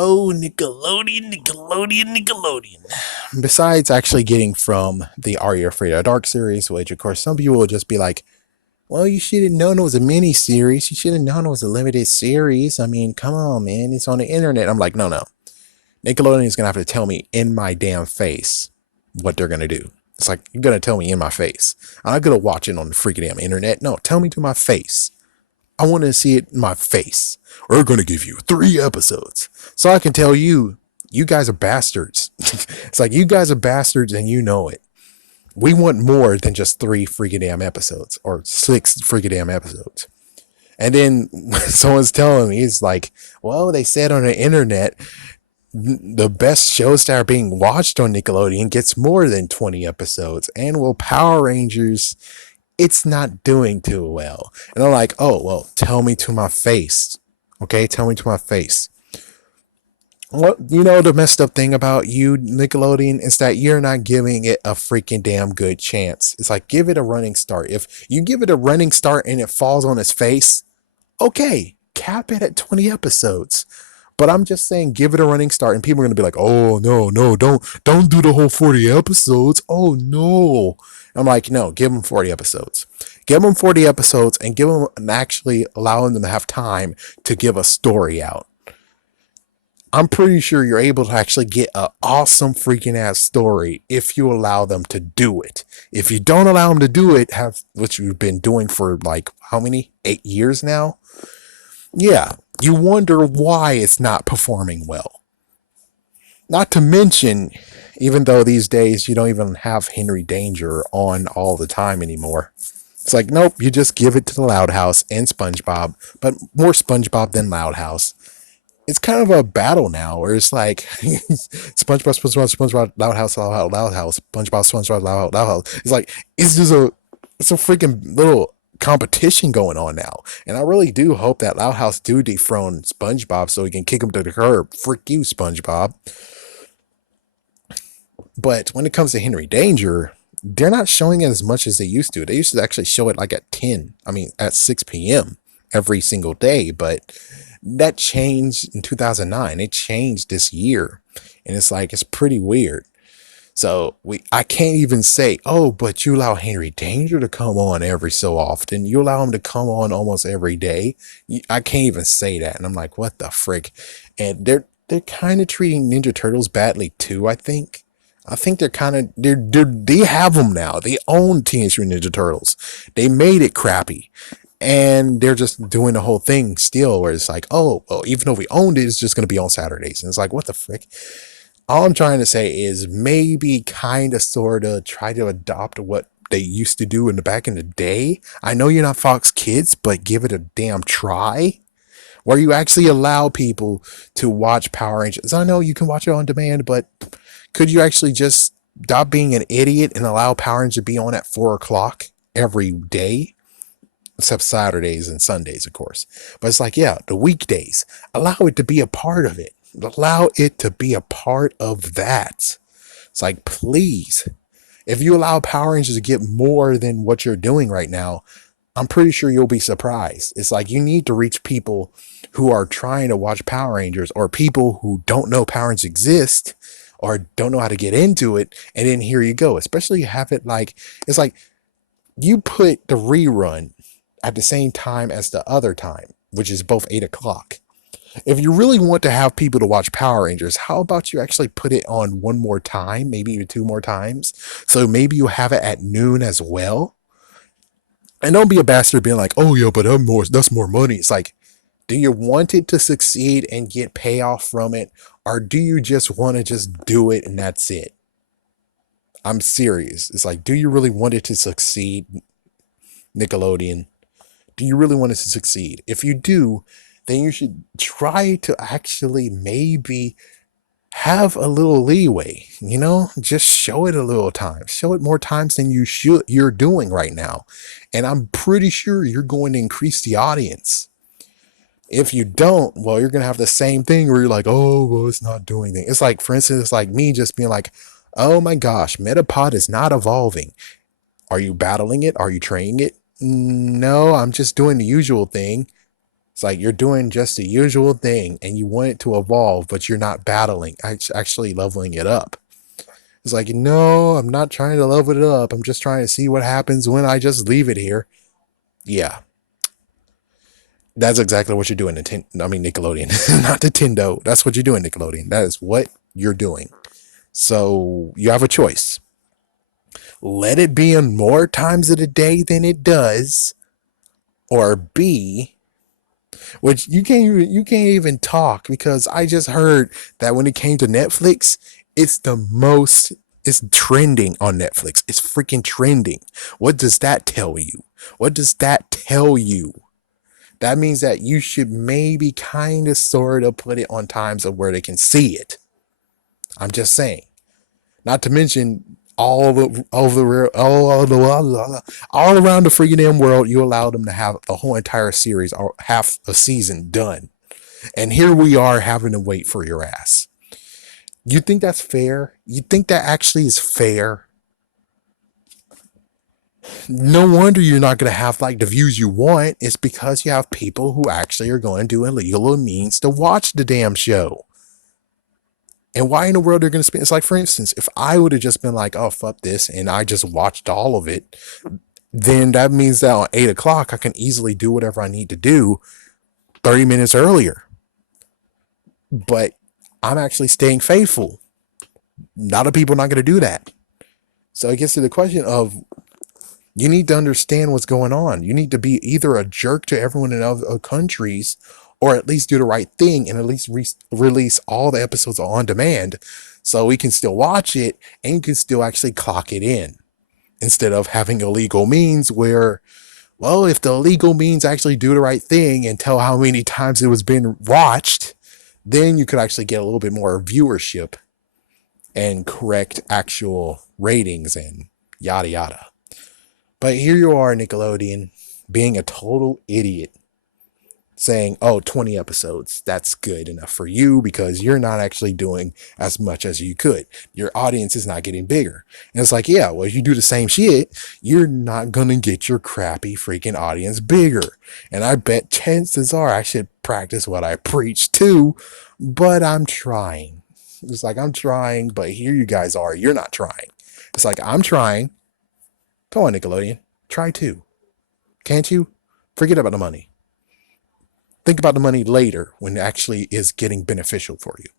Oh, Nickelodeon, Nickelodeon, Nickelodeon. Besides actually getting from the Are You Afraid of Dark series, which of course some people will just be like, well, you should have known it was a mini series. You should have known it was a limited series. I mean, come on, man. It's on the internet. I'm like, no, no. Nickelodeon is going to have to tell me in my damn face what they're going to do. It's like, you're going to tell me in my face. I'm not going to watch it on the freaking damn internet. No, tell me to my face. I want to see it in my face. We're going to give you 3 episodes. So I can tell you, you guys are bastards. It's like, you guys are bastards and you know it. We want more than just 3 freaking damn episodes or 6 freaking damn episodes. And then someone's telling me, it's like, well, they said on the internet, the best shows that are being watched on Nickelodeon gets more than 20 episodes. And well, Power Rangers, it's not doing too well. And I'm like, oh, well, tell me to my face. Okay, tell me to my face. Well, you know, the messed up thing about you, Nickelodeon, is that you're not giving it a freaking damn good chance. It's like, give it a running start. If you give it a running start and it falls on its face, okay, cap it at 20 episodes. But I'm just saying, give it a running start, and people are gonna be like, "Oh no, no, don't do the whole 40 episodes." Oh no, I'm like, no, give them 40 episodes. Give them 40 episodes, and give them and actually allowing them to have time to give a story out. I'm pretty sure you're able to actually get an awesome freaking ass story if you allow them to do it. If you don't allow them to do it, have what you've been doing for like how many 8 years now? Yeah, you wonder why it's not performing well. Not to mention, even though these days you don't even have Henry Danger on all the time anymore. It's like, nope, you just give it to the Loud House and SpongeBob, but more SpongeBob than Loud House. It's kind of a battle now where it's like SpongeBob, SpongeBob, SpongeBob, Loud House, Loud House, Loud House, SpongeBob, SpongeBob, Loud House, Loud House. It's like, it's a freaking little competition going on now. And I really do hope that Loud House do dethrone SpongeBob so he can kick him to the curb. Frick you, SpongeBob. But when it comes to Henry Danger, they're not showing it as much as they used to. They used to actually show it like at 10, I mean, at 6 p.m. every single day. But that changed in 2009. It changed this year. And it's like, it's pretty weird. So I can't even say, oh, but you allow Henry Danger to come on every so often. You allow him to come on almost every day. I can't even say that. And I'm like, what the frick? And they're kind of treating Ninja Turtles badly too, I think. I think they're kind of they have them now. They own Teenage Mutant Ninja Turtles. They made it crappy, and they're just doing the whole thing still. Where it's like, oh, well, even though we owned it, it's just going to be on Saturdays, and it's like, what the frick? All I'm trying to say is maybe kind of sort of try to adopt what they used to do in the back in the day. I know you're not Fox Kids, but give it a damn try. Where you actually allow people to watch Power Rangers. I know you can watch it on demand, but could you actually just stop being an idiot and allow Power Rangers to be on at 4 o'clock every day? Except Saturdays and Sundays, of course. But it's like, yeah, the weekdays. Allow it to be a part of it. Allow it to be a part of that. It's like, please. If you allow Power Rangers to get more than what you're doing right now, I'm pretty sure you'll be surprised. It's like you need to reach people who are trying to watch Power Rangers or people who don't know Power Rangers exist or don't know how to get into it. And then here you go. Especially have it like, it's like you put the rerun at the same time as the other time, which is both 8 o'clock. If you really want to have people to watch Power Rangers, how about you actually put it on one more time, maybe even 2 more times? So maybe you have it at noon as well. And don't be a bastard being like, oh yeah, but that's more money. It's like, do you want it to succeed and get payoff from it? Or do you just want to just do it and that's it? I'm serious. It's like, do you really want it to succeed, Nickelodeon? Do you really want it to succeed? If you do, then you should try to actually maybe have a little leeway, just show it a little time, show it more times than you're doing right now. And I'm pretty sure you're going to increase the audience. If you don't, well, you're going to have the same thing where you're like, oh, well, it's not doing anything. It's like, for instance, it's like me just being like, oh my gosh, Metapod is not evolving. Are you battling it? Are you training it? No, I'm just doing the usual thing. It's like you're doing just the usual thing and you want it to evolve, but you're not battling, actually leveling it up. It's like, no, I'm not trying to level it up. I'm just trying to see what happens when I just leave it here. Yeah, that's exactly what you're doing. Nickelodeon, not Nintendo. That's what you're doing, Nickelodeon. That is what you're doing. So you have a choice. Let it be on more times of the day than it does, or B, which you can't even talk because I just heard that when it came to Netflix, it's the most it's trending on Netflix. It's freaking trending. What does that tell you? What does that tell you? That means that you should maybe kind of sort of put it on times of where they can see it. I'm just saying. Not to mention all around the freaking damn world, you allow them to have a whole entire series or half a season done. And here we are having to wait for your ass. You think that's fair? You think that actually is fair? No wonder you're not going to have like the views you want. It's because you have people who actually are going to do illegal means to watch the damn show. And why in the world they're going to spend? It's like, for instance, if I would have just been like, oh, fuck this, and I just watched all of it, then that means that on 8 o'clock, I can easily do whatever I need to do 30 minutes earlier. But I'm actually staying faithful. A lot of people are not going to do that. So it gets to the question of you need to understand what's going on. You need to be either a jerk to everyone in other countries or at least do the right thing and at least release all the episodes on demand so we can still watch it and you can still actually clock it in instead of having illegal means where, well, if the illegal means actually do the right thing and tell how many times it was being watched, then you could actually get a little bit more viewership and correct actual ratings and yada yada. But here you are, Nickelodeon, being a total idiot, saying, oh, 20 episodes, that's good enough for you because you're not actually doing as much as you could. Your audience is not getting bigger. And it's like, yeah, well, if you do the same shit, you're not going to get your crappy freaking audience bigger. And I bet chances are I should practice what I preach too, but I'm trying. It's like, I'm trying, but here you guys are. You're not trying. It's like, I'm trying. Come on, Nickelodeon. Try too. Can't you? Forget about the money. Think about the money later when it actually is getting beneficial for you.